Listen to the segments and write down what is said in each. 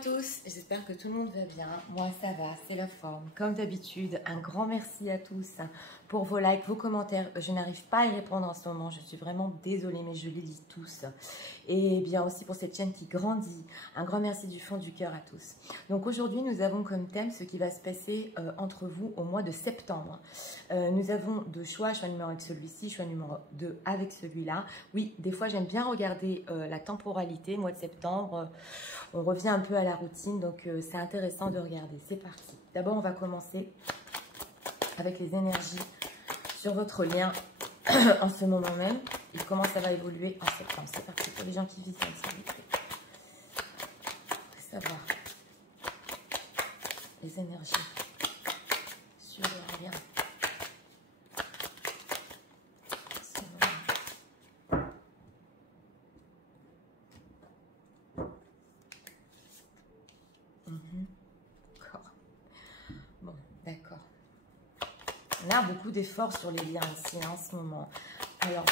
tous, j'espère que tout le monde va bien. Moi ça va, c'est la forme. Comme d'habitude, un grand merci à tous pour vos likes, vos commentaires. Je n'arrive pas à y répondre en ce moment, je suis vraiment désolée, mais je les lis tous. Et bien aussi pour cette chaîne qui grandit, un grand merci du fond du cœur à tous. Donc aujourd'hui, nous avons comme thème ce qui va se passer entre vous au mois de septembre. Nous avons deux choix numéro 1 avec celui-ci, choix numéro 2 avec celui-là. Oui, des fois j'aime bien regarder la temporalité, mois de septembre. On revient un peu à la routine, donc c'est intéressant de regarder. C'est parti. D'abord, on va commencer avec les énergies sur votre lien en ce moment même et comment ça va évoluer en septembre. C'est parti pour les gens qui visionnent, s'il vous plaît. Savoir les énergies sur le lien. Bon, d'accord. On a beaucoup d'efforts sur les liens ici en ce moment. Alors,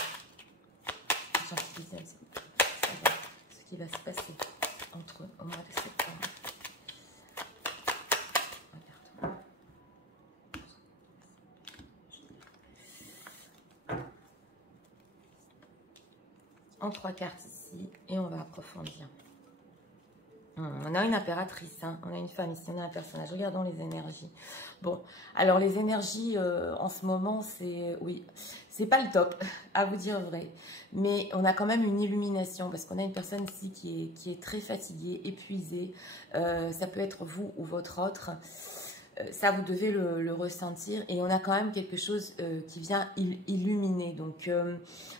les gens qui visionnent, savoir ce qui va se passer entre eux au mois de septembre. En 3 cartes ici et on va approfondir. On a une impératrice, hein. On a une femme ici, on a un personnage. Regardons les énergies. Bon, alors les énergies en ce moment, c'est, oui, c'est pas le top, à vous dire vrai. Mais on a quand même une illumination parce qu'on a une personne ici qui est très fatiguée, épuisée. Ça peut être vous ou votre autre. Ça, vous devez le ressentir. Et on a quand même quelque chose qui vient illuminer. Donc,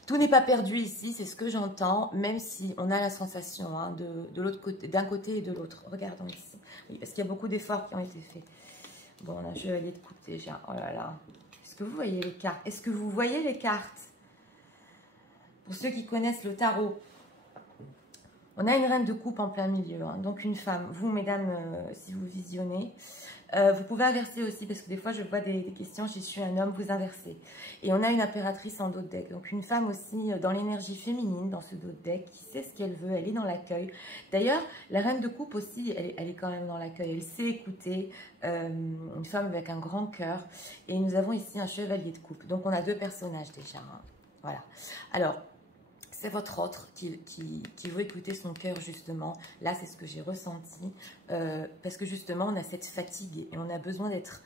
tout n'est pas perdu ici, c'est ce que j'entends, même si on a la sensation hein, de l'autre côté, d'un côté et de l'autre. Regardons ici. Oui, parce qu'il y a beaucoup d'efforts qui ont été faits. Bon, on a un chevalier de coupe déjà. Oh là là. Est-ce que vous voyez les cartes? Est-ce que vous voyez les cartes? Pour ceux qui connaissent le tarot, on a une reine de coupe en plein milieu. Hein, donc, une femme. Vous, mesdames, si vous visionnez... vous pouvez inverser aussi, parce que des fois, je vois des questions, je suis un homme, vous inversez. Et on a une impératrice en dos de deck. Donc, une femme aussi dans l'énergie féminine, dans ce dos de deck, qui sait ce qu'elle veut, elle est dans l'accueil. D'ailleurs, la reine de coupe aussi, elle est quand même dans l'accueil. Elle sait écouter, une femme avec un grand cœur. Et nous avons ici un chevalier de coupe. Donc, on a deux personnages déjà. Hein. Voilà. Alors... c'est votre autre qui veut écouter son cœur, justement. Là, c'est ce que j'ai ressenti. Parce que, justement, on a cette fatigue et on a besoin d'être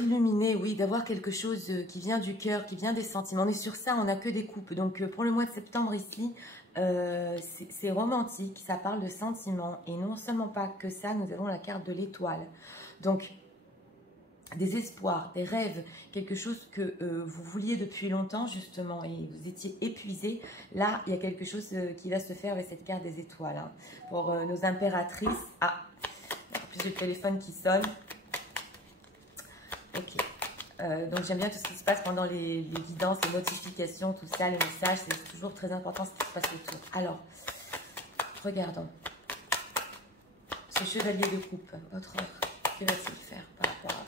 illuminé, oui, d'avoir quelque chose qui vient du cœur, qui vient des sentiments. On est sur ça, on n'a que des coupes. Donc, pour le mois de septembre, ici, c'est romantique, ça parle de sentiments. Et non seulement pas que ça, nous avons la carte de l'étoile. Donc, des espoirs, des rêves, quelque chose que vous vouliez depuis longtemps justement et vous étiez épuisé. Là, il y a quelque chose qui va se faire avec cette carte des étoiles. Hein. Pour nos impératrices. Ah, en plus le téléphone qui sonne. Ok. Donc j'aime bien tout ce qui se passe pendant les guidances, les notifications, tout ça, les messages. C'est toujours très important ce qui se passe autour. Alors, regardons. Ce chevalier de coupe, votre offre, que va-t-il faire par rapport à...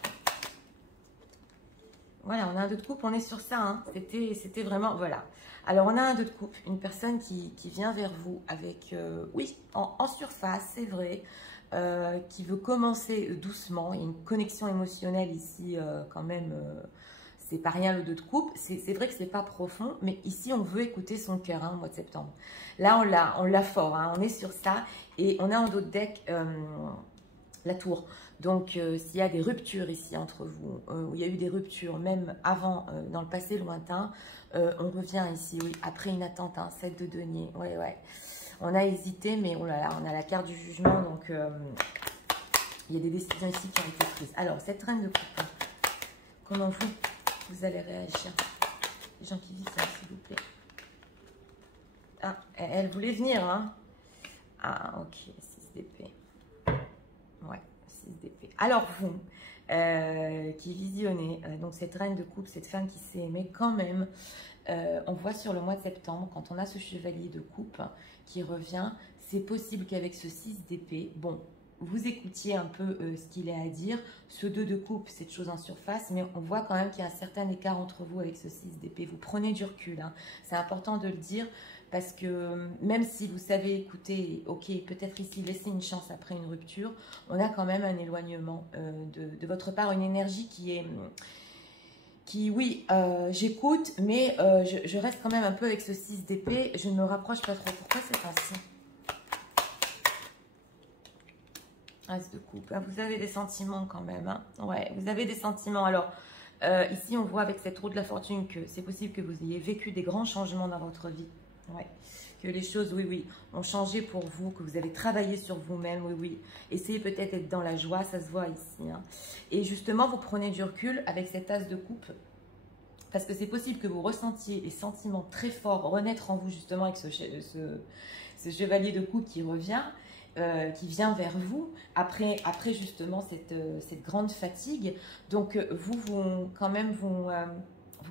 Voilà, on a un 2 de coupe, on est sur ça, hein. C'était vraiment, voilà. Alors, on a un 2 de coupe, une personne qui vient vers vous avec, oui, en surface, c'est vrai, qui veut commencer doucement. Il y a une connexion émotionnelle ici, quand même, c'est pas rien le 2 de coupe. C'est vrai que c'est pas profond, mais ici, on veut écouter son cœur, hein, au mois de septembre. Là, on l'a fort, hein, on est sur ça, et on a en dos de deck... la tour. Donc, s'il y a des ruptures ici entre vous, où il y a eu des ruptures, même avant, dans le passé lointain, on revient ici, oui, après une attente, hein, 7 de denier, ouais, ouais. On a hésité, mais oh là là, on a la carte du jugement, donc il y a des décisions ici qui ont été prises. Alors, cette reine de coupe, comment vous allez réagir? Les gens qui vivent ça, s'il vous plaît. Ah, elle voulait venir, hein. Ah, ok, 6 d'épée. Ouais, 6 d'épée. Alors vous, qui visionnez, donc cette reine de coupe, cette femme qui s'est aimée quand même, on voit sur le mois de septembre, quand on a ce chevalier de coupe qui revient, c'est possible qu'avec ce 6 d'épée, bon, vous écoutiez un peu ce qu'il a à dire. Ce 2 de coupe, c'est de choses en surface, mais on voit quand même qu'il y a un certain écart entre vous avec ce 6 d'épée. Vous prenez du recul, hein. C'est important de le dire. Parce que même si vous savez, écoutez, ok, peut-être ici laisser une chance après une rupture, on a quand même un éloignement de votre part, une énergie qui oui, j'écoute, mais je reste quand même un peu avec ce 6 d'épée, je ne me rapproche pas trop. Pourquoi c'est ainsi? As de coupe, vous avez des sentiments quand même, hein. Ouais, vous avez des sentiments. Alors, ici, on voit avec cette roue de la fortune que c'est possible que vous ayez vécu des grands changements dans votre vie. Ouais. Que les choses, oui, oui, ont changé pour vous, que vous avez travaillé sur vous-même, oui, oui. Essayez peut-être d'être dans la joie, ça se voit ici, hein. Et justement, vous prenez du recul avec cet as de coupe, parce que c'est possible que vous ressentiez des sentiments très forts renaître en vous, justement, avec ce chevalier de coupe qui revient, qui vient vers vous, après justement cette grande fatigue. Donc, quand même, vous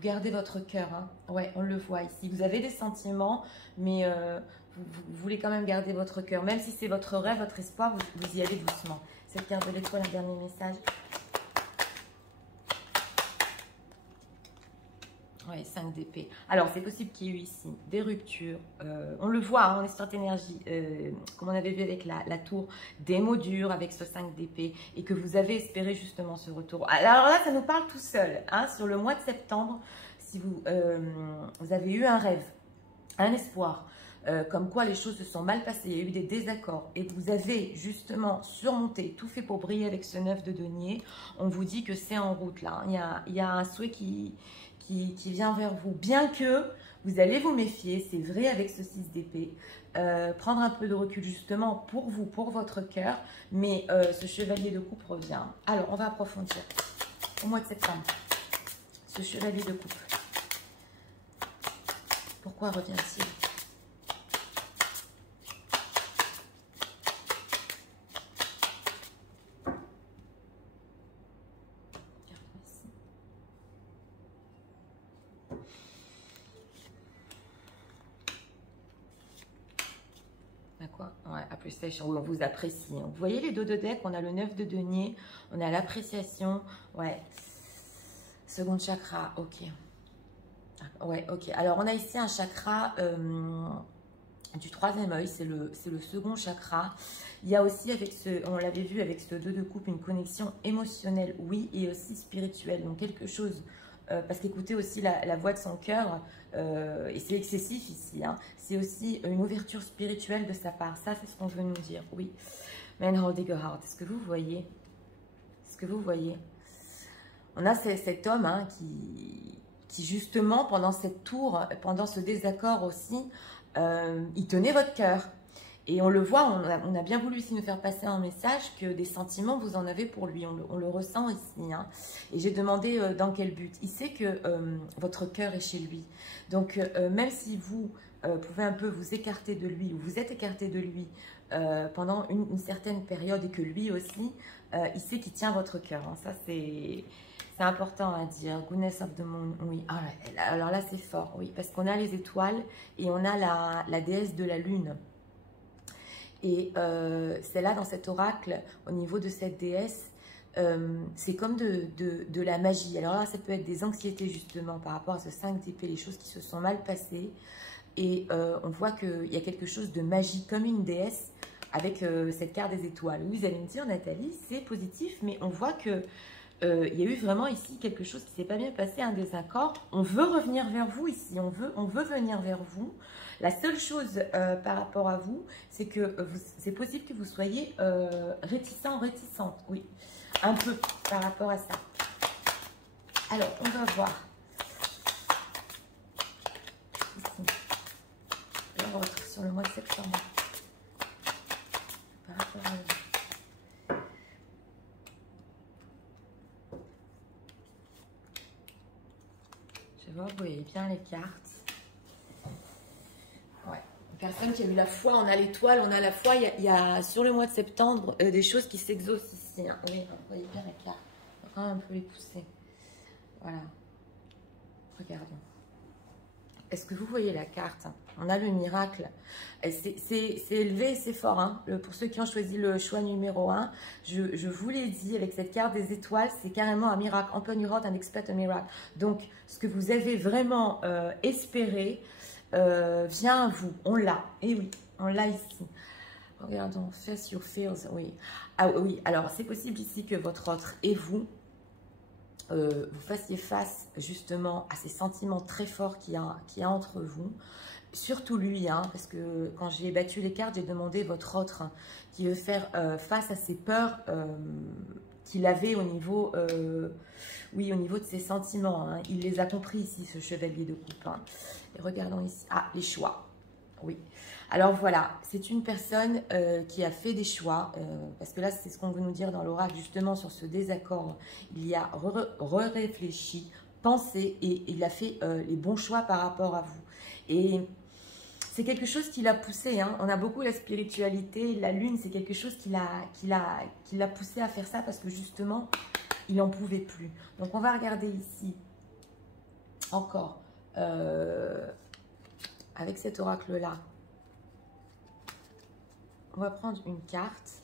gardez votre cœur, hein. Ouais, on le voit ici. Vous avez des sentiments, mais vous voulez quand même garder votre cœur. Même si c'est votre rêve, votre espoir, vous y allez doucement. Cette carte de l'étoile, un dernier message. Oui, 5 d'épée. Alors, c'est possible qu'il y ait eu ici des ruptures. On le voit, hein, on est sur cette énergie, comme on avait vu avec la tour, des mots durs avec ce 5 d'épée et que vous avez espéré justement ce retour. Alors là, ça nous parle tout seul, hein, sur le mois de septembre, si vous avez eu un rêve, un espoir, comme quoi les choses se sont mal passées, il y a eu des désaccords et vous avez justement surmonté, tout fait pour briller avec ce 9 de denier, on vous dit que c'est en route là. Il y a un souhait qui vient vers vous, bien que vous allez vous méfier, c'est vrai avec ce 6 d'épée, prendre un peu de recul justement pour vous, pour votre cœur, mais ce chevalier de coupe revient. Alors, on va approfondir au mois de septembre, ce chevalier de coupe. Pourquoi revient-il? Ouais, appréciation, oui, on vous apprécie. Vous voyez les dos de deck, on a le 9 de denier, on a l'appréciation, ouais. Second chakra, ok. Ouais, ok. Alors, on a ici un chakra du troisième œil, c'est le second chakra. Il y a aussi, on l'avait vu avec ce 2 de coupe, une connexion émotionnelle, oui, et aussi spirituelle. Donc, quelque chose, parce qu'écoutez aussi la voix de son cœur, et c'est excessif ici, hein, c'est aussi une ouverture spirituelle de sa part. Ça, c'est ce qu'on veut nous dire, oui. Man holding a heart, est-ce que vous voyez? Est-ce que vous voyez? On a cet homme, hein, qui justement, pendant cette tour, pendant ce désaccord aussi, il tenait votre cœur. Et on le voit, on a bien voulu ici nous faire passer un message que des sentiments, vous en avez pour lui. On le ressent ici, hein. Et j'ai demandé dans quel but. Il sait que votre cœur est chez lui. Donc, même si vous pouvez un peu vous écarter de lui, ou vous êtes écarté de lui pendant une certaine période, et que lui aussi, il sait qu'il tient votre cœur, hein. Ça, c'est important à dire. Goodness of the Moon, oui. Ah, alors là, c'est fort, oui. Parce qu'on a les étoiles et on a la déesse de la lune. Et c'est là, dans cet oracle, au niveau de cette déesse, c'est comme de la magie. Alors là, ça peut être des anxiétés, justement, par rapport à ce 5 d'épée, les choses qui se sont mal passées. Et on voit qu'il y a quelque chose de magique, comme une déesse, avec cette carte des étoiles. Oui, vous allez me dire, Nathalie, c'est positif, mais on voit que il y a eu vraiment ici quelque chose qui ne s'est pas bien passé, un désaccord. On veut revenir vers vous ici, on veut venir vers vous. La seule chose par rapport à vous, c'est que c'est possible que vous soyez réticente, oui, un peu par rapport à ça. Alors, on va voir ici, l'autre sur le mois de septembre, par rapport à vous. Vous voyez bien les cartes. Ouais. Une personne qui a eu la foi, on a l'étoile, on a la foi. Il y a sur le mois de septembre des choses qui s'exaucent ici, hein. Oui, vous voyez bien les cartes. On va quand même un peu les pousser. Voilà. Regardons. Est-ce que vous voyez la carte? On a le miracle. C'est élevé et c'est fort, hein. Pour ceux qui ont choisi le choix numéro 1, je vous l'ai dit, avec cette carte des étoiles, c'est carrément un miracle. Open your heart and expect a miracle. Donc, ce que vous avez vraiment espéré, vient à vous. On l'a. Et oui, on l'a ici. Regardons, face your fears. Oui. Ah oui, alors c'est possible ici que votre autre et vous, vous fassiez face justement à ces sentiments très forts qu'il y a entre vous. Surtout lui, hein, parce que quand j'ai battu les cartes, j'ai demandé votre autre hein, qui veut faire face à ses peurs qu'il avait au niveau, oui, au niveau de ses sentiments. Hein. Il les a compris ici, ce chevalier de coupe. Hein. Et regardons ici. Ah, les choix. Oui. Alors voilà, c'est une personne qui a fait des choix, parce que là, c'est ce qu'on veut nous dire dans l'oracle, justement, sur ce désaccord. Il y a réfléchi, pensé, et il a fait les bons choix par rapport à vous. Et c'est quelque chose qui l'a poussé. Hein. On a beaucoup la spiritualité, la lune, c'est quelque chose qui l'a poussé à faire ça, parce que justement, il n'en pouvait plus. Donc, on va regarder ici, encore, avec cet oracle-là. On va prendre une carte.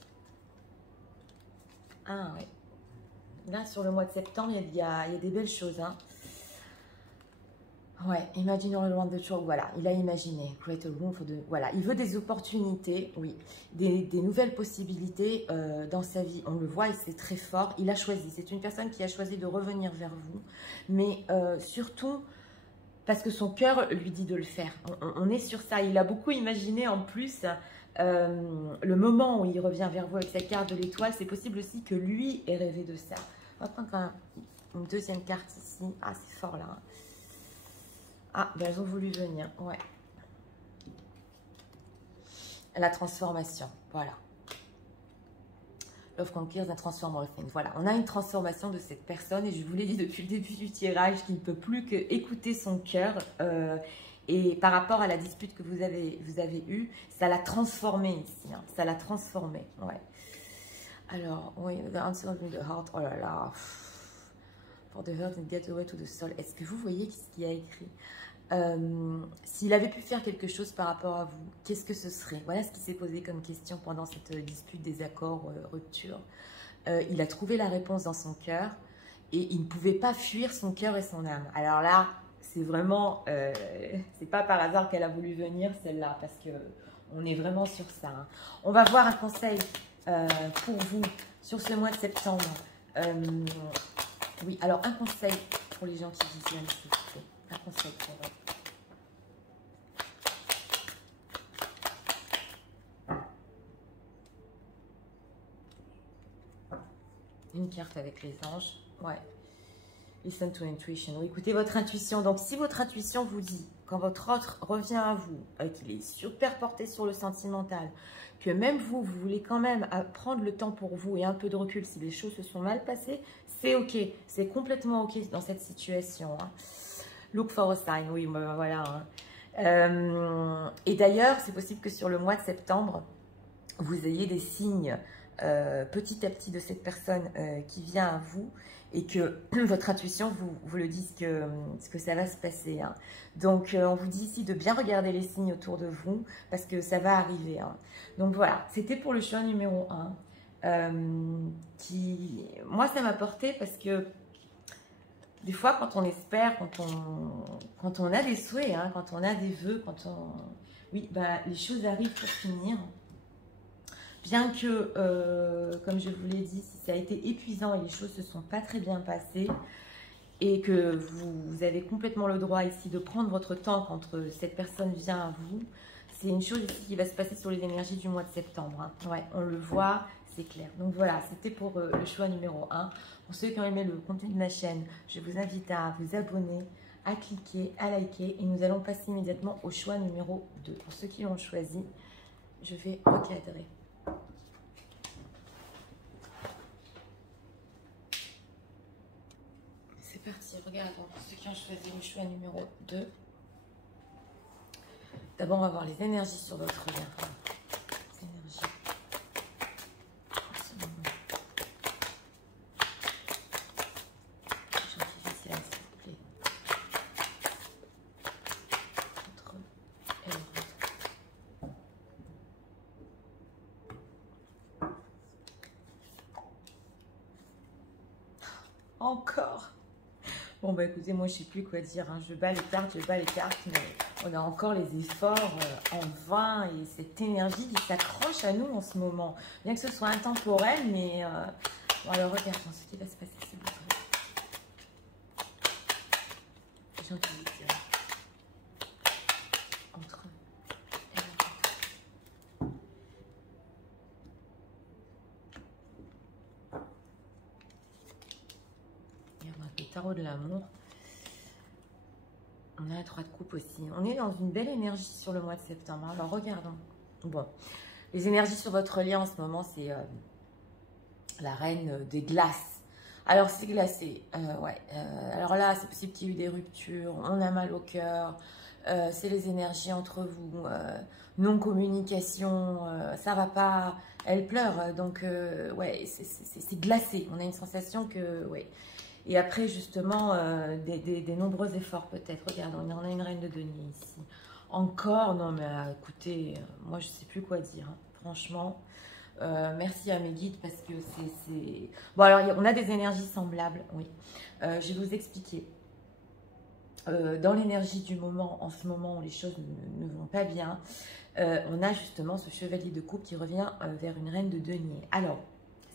Ah ouais. Là, sur le mois de septembre, il y a des belles choses. Hein. Ouais, imagine all around the truth. Voilà, il a imaginé. Create a room for the... Voilà, il veut des opportunités, oui. Des nouvelles possibilités dans sa vie. On le voit et c'est très fort. Il a choisi. C'est une personne qui a choisi de revenir vers vous. Mais surtout... parce que son cœur lui dit de le faire. On est sur ça. Il a beaucoup imaginé en plus le moment où il revient vers vous avec cette carte de l'étoile. C'est possible aussi que lui ait rêvé de ça. On va prendre une deuxième carte ici. Ah, c'est fort là. Ah, ben elles ont voulu venir. Ouais. La transformation. Voilà. Love conquers and transform everything. Voilà, on a une transformation de cette personne et je vous l'ai dit depuis le début du tirage qu'il ne peut plus que écouter son cœur et par rapport à la dispute que vous avez eue, ça l'a transformé ici, hein, ça l'a transformé, ouais. Alors, oui, the answer of the heart, oh là là, for the heart and get away to the soul. Est-ce que vous voyez ce qu'il y a écrit? S'il avait pu faire quelque chose par rapport à vous, qu'est-ce que ce serait? Voilà ce qui s'est posé comme question pendant cette dispute, désaccord, rupture. Il a trouvé la réponse dans son cœur et il ne pouvait pas fuir son cœur et son âme. Alors là, c'est vraiment, c'est pas par hasard qu'elle a voulu venir celle-là, parce que on est vraiment sur ça. Hein. On va voir un conseil pour vous sur ce mois de septembre. Oui, alors un conseil pour les gens qui visionnent, s'il vous plaît. Un conseil pour eux. Une carte avec les anges. Ouais. Listen to intuition. Oui, écoutez votre intuition. Donc, si votre intuition vous dit, quand votre autre revient à vous, qu'il est super porté sur le sentimental, que même vous, vous voulez quand même prendre le temps pour vous et un peu de recul si les choses se sont mal passées, c'est OK. C'est complètement OK dans cette situation. Hein. Look for a sign. Oui, ben voilà. Hein. Et d'ailleurs, c'est possible que sur le mois de septembre, vous ayez des signes petit à petit de cette personne qui vient à vous et que votre intuition vous le dise que ça va se passer. Hein. Donc, on vous dit ici de bien regarder les signes autour de vous parce que ça va arriver. Hein. Donc, voilà, c'était pour le choix numéro 1 moi, ça m'a porté parce que des fois, quand on espère, quand on a des souhaits, hein, quand on a des vœux, oui, bah, les choses arrivent pour finir. Bien que, comme je vous l'ai dit, si ça a été épuisant et les choses ne se sont pas très bien passées et que vous avez complètement le droit ici de prendre votre temps quand cette personne vient à vous, c'est une chose ici qui va se passer sur les énergies du mois de septembre. Hein. Ouais, on le voit, c'est clair. Donc voilà, c'était pour le choix numéro 1. Pour ceux qui ont aimé le contenu de ma chaîne, je vous invite à vous abonner, à cliquer, à liker et nous allons passer immédiatement au choix numéro 2. Pour ceux qui l'ont choisi, je vais recadrer. C'est parti, regardons pour ceux qui ont choisi le choix numéro 2. D'abord, on va voir les énergies sur votre lien. Les énergies. S'il vous plaît. Entre et le encore. Bon, bah écoutez, moi je sais plus quoi dire. Hein. Je bats les cartes, mais On a encore les efforts en vain et cette énergie qui s'accroche à nous en ce moment. Bien que ce soit intemporel, mais... Bon, alors regardons ce qui va se passer, s'il vous plaît. Gentilité. Entre eux. Et on a le tarot de l'amour. On a un 3 de coupe aussi. On est dans une belle énergie sur le mois de septembre. Alors, regardons. Bon, les énergies sur votre lien en ce moment, c'est la reine des glaces. Alors, c'est glacé. Ouais. Alors là, c'est possible qu'il y ait eu des ruptures. On a mal au cœur. C'est les énergies entre vous. Non-communication. Ça va pas. Elle pleure. Donc, ouais, c'est glacé. On a une sensation que... ouais. Et après, justement, des nombreux efforts peut-être. Regarde, on a une reine de denier ici. Encore, non mais écoutez, moi je ne sais plus quoi dire, hein, franchement. Merci à mes guides parce que c'est... Bon, alors, on a des énergies semblables, oui. Je vais vous expliquer. Dans l'énergie du moment, en ce moment où les choses ne vont pas bien, on a justement ce chevalier de coupe qui revient vers une reine de denier. Alors,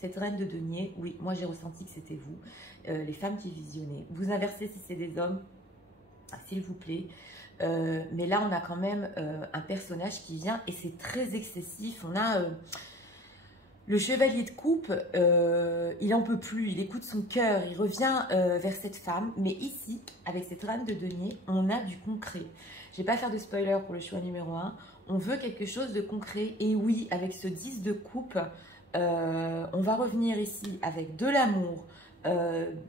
cette reine de denier, oui, moi j'ai ressenti que c'était vous, les femmes qui visionnaient. Vous inversez si c'est des hommes, s'il vous plaît. Mais là, on a quand même un personnage qui vient et c'est très excessif. On a le chevalier de coupe, il n'en peut plus, il écoute son cœur, il revient vers cette femme. Mais ici, avec cette reine de denier, on a du concret. Je ne vais pas faire de spoiler pour le choix numéro 1. On veut quelque chose de concret. Et oui, avec ce 10 de coupe, on va revenir ici avec de l'amour,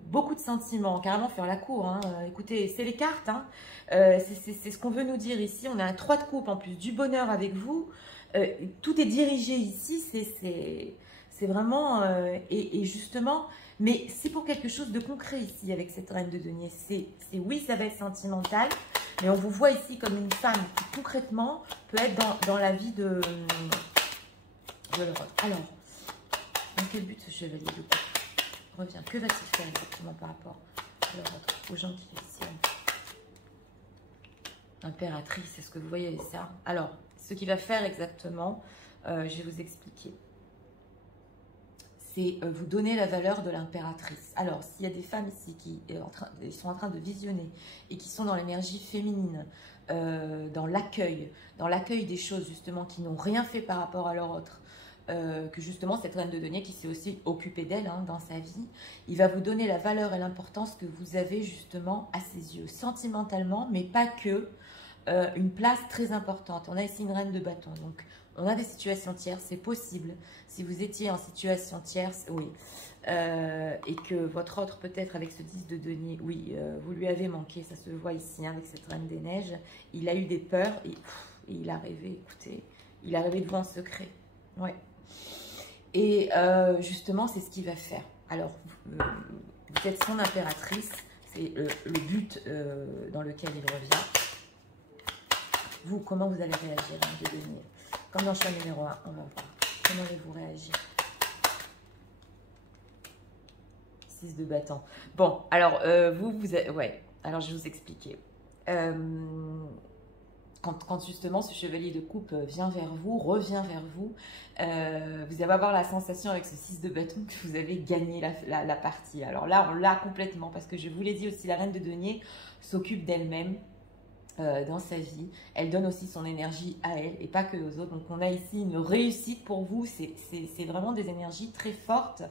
beaucoup de sentiments, carrément faire la cour. Hein. Écoutez, c'est les cartes. Hein. C'est ce qu'on veut nous dire ici. On a un 3 de coupe en plus, du bonheur avec vous. Tout est dirigé ici. C'est vraiment... et justement, mais c'est pour quelque chose de concret ici avec cette reine de denier. Oui, ça va être sentimental. Mais on vous voit ici comme une femme qui concrètement peut être dans la vie de l'Europe. Alors, dans quel but ce chevalier de coupe revient? Que va-t-il faire exactement par rapport à l'Europe, aux gens qui visionnent? Impératrice, est-ce que vous voyez ça? Alors, ce qu'il va faire exactement, je vais vous expliquer. C'est vous donner la valeur de l'impératrice. Alors, s'il y a des femmes ici qui sont en train de visionner et qui sont dans l'énergie féminine, dans l'accueil des choses justement qui n'ont rien fait par rapport à leur autre, que justement cette reine de denier qui s'est aussi occupée d'elle hein, dans sa vie, il va vous donner la valeur et l'importance que vous avez justement à ses yeux, sentimentalement, mais pas que, une place très importante. On a ici une reine de bâton, donc on a des situations tierces, c'est possible. Si vous étiez en situation tierce, oui, et que votre autre peut-être avec ce 10 de denier, oui, vous lui avez manqué, ça se voit ici hein, avec cette reine des neiges, il a eu des peurs et il a rêvé, écoutez, il a rêvé de vous en secret, ouais. Et justement, c'est ce qu'il va faire. Alors, vous êtes son impératrice, c'est le but dans lequel il revient. Vous, comment vous allez réagir hein, de denier? Comme dans le choix numéro 1, on va voir. Comment allez-vous réagir? 6 de bâton. Bon, alors, vous êtes... Ouais, alors je vais vous expliquer. Quand justement ce chevalier de coupe vient vers vous, revient vers vous, vous allez avoir la sensation avec ce 6 de bâton que vous avez gagné la partie. Alors là, on l'a complètement parce que je vous l'ai dit aussi, la reine de denier s'occupe d'elle-même dans sa vie. Elle donne aussi son énergie à elle et pas que aux autres. Donc on a ici une réussite pour vous. C'est vraiment des énergies très fortes.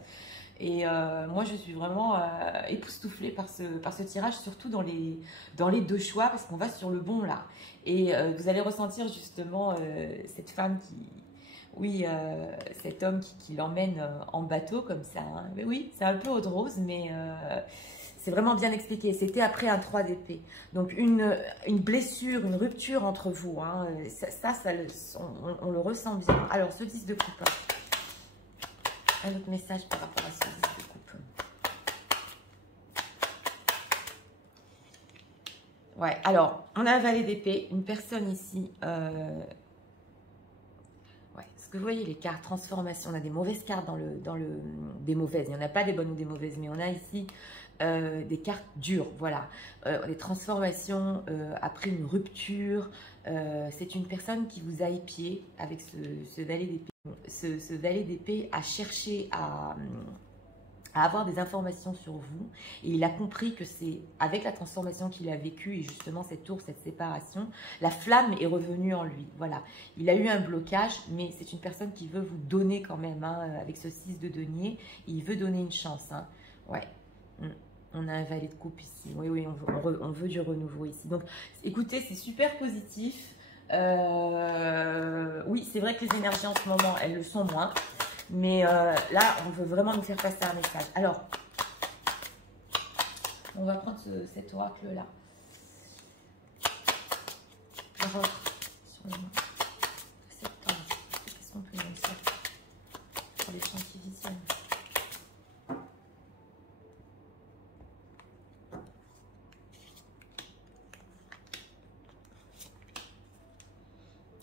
Et moi, je suis vraiment époustouflée par ce tirage, surtout dans les deux choix, parce qu'on va sur le bon là. Et vous allez ressentir justement cette femme qui... Oui, cet homme qui l'emmène en bateau comme ça. Hein. Mais oui, c'est un peu eau de rose, mais c'est vraiment bien expliqué. C'était après un 3 d'épée. Donc une blessure, une rupture entre vous. Hein. On le ressent bien. Alors, ce 10 de coupe. Un autre message par rapport à ce 10 de coupe. Ouais, alors, on a un valet d'épée, une personne ici. Ouais, que vous voyez les cartes transformation, on a des mauvaises cartes des mauvaises, il n'y en a pas des bonnes ou des mauvaises, mais on a ici des cartes dures, voilà, des transformations après une rupture. C'est une personne qui vous a épié avec ce valet d'épée. Ce valet d'épée a cherché à avoir des informations sur vous, et il a compris que c'est avec la transformation qu'il a vécue et justement cette tour, cette séparation, la flamme est revenue en lui. Voilà, il a eu un blocage, mais c'est une personne qui veut vous donner quand même, hein, avec ce 6 de denier, il veut donner une chance. Hein. Ouais. On a un valet de coupe ici. Oui, oui, on veut du renouveau ici. Donc, écoutez, c'est super positif. Oui, c'est vrai que les énergies en ce moment, elles le sont moins. Mais là, on veut vraiment nous faire passer un message. Alors, on va prendre cet oracle-là. Sur le mois de septembre. Qu'est-ce qu'on peut dire ça pour les gens qui visionnent?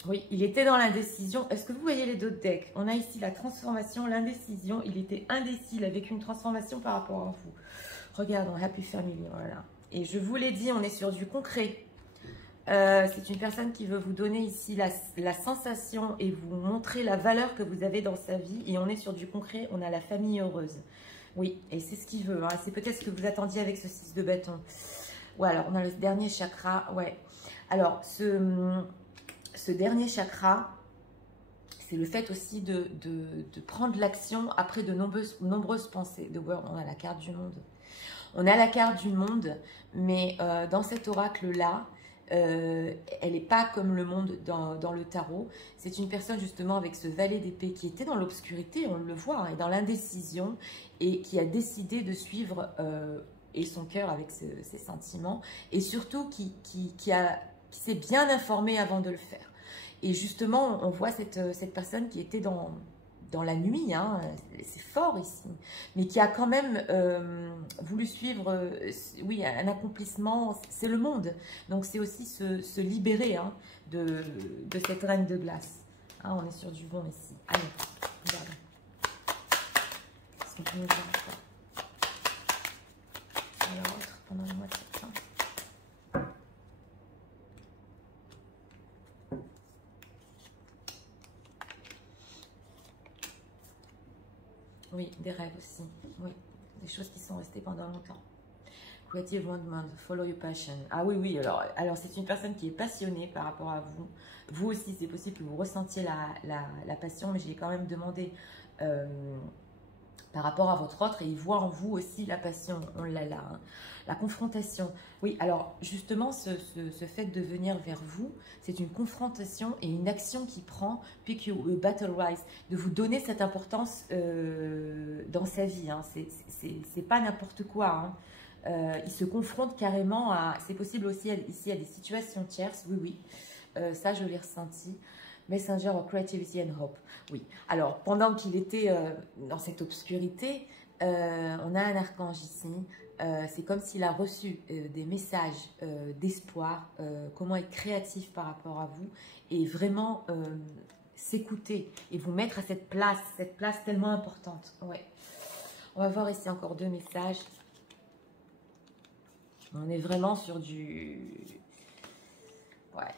Oui, il était dans l'indécision. Est-ce que vous voyez les deux decks? On a ici la transformation, l'indécision. Il était indécis, il a vécu une transformation par rapport à vous. Regardons, Happy Family, voilà. Et je vous l'ai dit, on est sur du concret. C'est une personne qui veut vous donner ici la sensation et vous montrer la valeur que vous avez dans sa vie. Et on est sur du concret, on a la famille heureuse. Oui, et c'est ce qu'il veut. Hein. C'est peut-être ce que vous attendiez avec ce 6 de bâton. Ouais, alors on a le dernier chakra. Ouais. Alors, ce dernier chakra, c'est le fait aussi de prendre l'action après de nombreuses pensées. The World, on a la carte du monde. On a la carte du monde, mais dans cet oracle-là, elle n'est pas comme le monde dans le tarot. C'est une personne justement avec ce valet d'épée qui était dans l'obscurité, on le voit, hein, et dans l'indécision, et qui a décidé de suivre et son cœur avec ses sentiments, et surtout qui s'est bien informé avant de le faire. Et justement, on voit cette personne qui était dans la nuit, hein, c'est fort ici, mais qui a quand même voulu suivre, oui, un accomplissement, c'est le monde. Donc c'est aussi se libérer, hein, de cette reine de glace. Hein, on est sur du bon ici. Allez, regardez. Qu'est-ce qu'on peut nous dire encore? Alors, autre pendant le mois de septembre. Oui, des rêves aussi. Oui, des choses qui sont restées pendant longtemps. Creative Wonderment, follow your passion. Ah oui, oui, alors c'est une personne qui est passionnée par rapport à vous. Vous aussi, c'est possible que vous ressentiez la passion, mais je l'ai quand même demandé par rapport à votre autre, et il voit en vous aussi la passion. On l'a là, hein. La confrontation. Oui, alors justement, ce fait de venir vers vous, c'est une confrontation et une action qui prend, puis que Battle Rise, de vous donner cette importance dans sa vie. Hein. C'est pas n'importe quoi. Hein. Il se confronte carrément à... C'est possible aussi ici à des situations tierces, oui, oui. Ça, je l'ai ressenti. Messenger of Creativity and Hope. Oui. Alors, pendant qu'il était dans cette obscurité, on a un archange ici. C'est comme s'il a reçu des messages d'espoir, comment être créatif par rapport à vous et vraiment s'écouter et vous mettre à cette place tellement importante. Ouais. On va voir ici encore 2 messages. On est vraiment sur du... Ouais.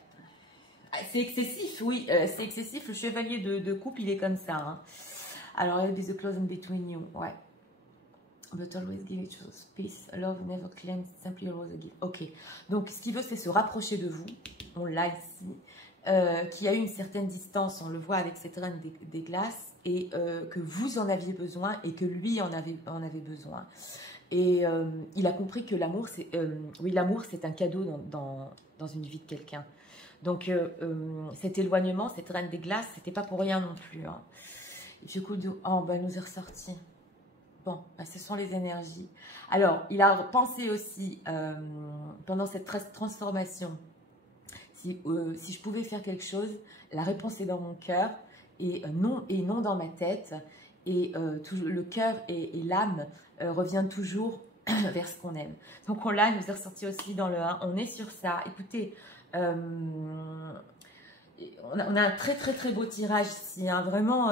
C'est excessif, oui, c'est excessif. Le chevalier de coupe, il est comme ça. Hein. Alors, il be the closing between you. Ouais. But always give each other peace. Love never claims, simply always a gift. Ok. Donc, ce qu'il veut, c'est se rapprocher de vous. On l'a ici. Qui a eu une certaine distance, on le voit avec cette reine des glaces, et que vous en aviez besoin et que lui en avait besoin. Et il a compris que l'amour, oui, l'amour, c'est un cadeau dans une vie de quelqu'un. Donc, cet éloignement, cette reine des glaces, c'était pas pour rien non plus. Hein. Et du coup, bah, nous est ressorti. Bon, bah, ce sont les énergies. Alors, il a pensé aussi, pendant cette transformation, si je pouvais faire quelque chose, la réponse est dans mon cœur et non dans ma tête. Et le cœur et l'âme reviennent toujours vers ce qu'on aime. Donc, on l'a, il nous est ressorti aussi dans le 1. On est sur ça. Écoutez... On a un très beau tirage ici, hein, vraiment.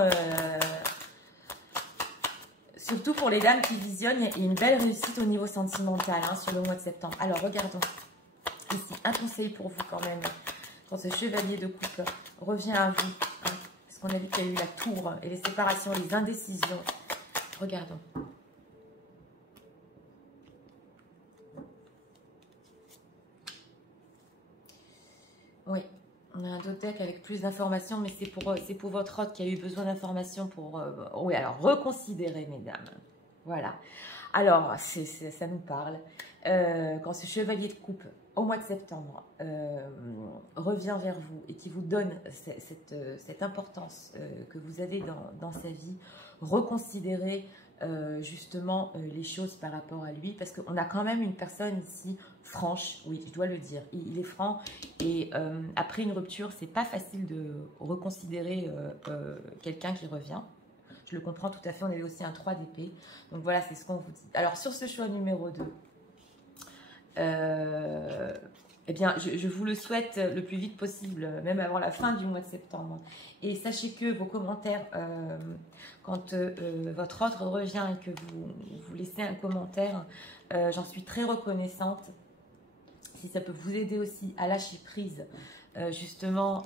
Surtout pour les dames qui visionnent, il y a une belle réussite au niveau sentimental hein, sur le mois de septembre. Alors, regardons. Ici, un conseil pour vous quand même. Quand ce chevalier de coupe revient à vous, hein, parce qu'on a vu qu'il y a eu la tour et les séparations, les indécisions. Regardons. Oui, on a un autre deck avec plus d'informations, mais c'est pour votre hôte qui a eu besoin d'informations pour... oui, alors, reconsidérer, mesdames. Voilà. Alors, ça nous parle. Quand ce chevalier de coupe, au mois de septembre, revient vers vous et qui vous donne cette importance que vous avez dans sa vie, reconsidérez justement les choses par rapport à lui, parce qu'on a quand même une personne ici franche, oui, je dois le dire, il est franc, et après une rupture, c'est pas facile de reconsidérer quelqu'un qui revient. Je le comprends tout à fait, on avait aussi un 3 d'épée. Donc voilà, c'est ce qu'on vous dit. Alors sur ce choix numéro 2, eh bien, je vous le souhaite le plus vite possible, même avant la fin du mois de septembre. Et sachez que vos commentaires, quand votre autre revient et que vous laissez un commentaire, j'en suis très reconnaissante. Si ça peut vous aider aussi à lâcher prise, justement,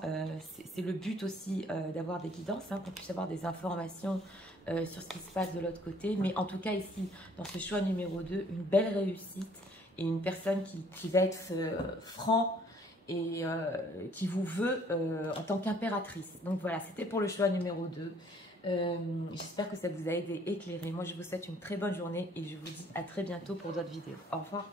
c'est le but aussi d'avoir des guidances, hein, qu'on puisse avoir des informations sur ce qui se passe de l'autre côté. Mais en tout cas ici, dans ce choix numéro 2, une belle réussite et une personne qui va être franc et qui vous veut en tant qu'impératrice. Donc voilà, c'était pour le choix numéro 2. J'espère que ça vous a aidé, éclairé. Moi, je vous souhaite une très bonne journée et je vous dis à très bientôt pour d'autres vidéos. Au revoir.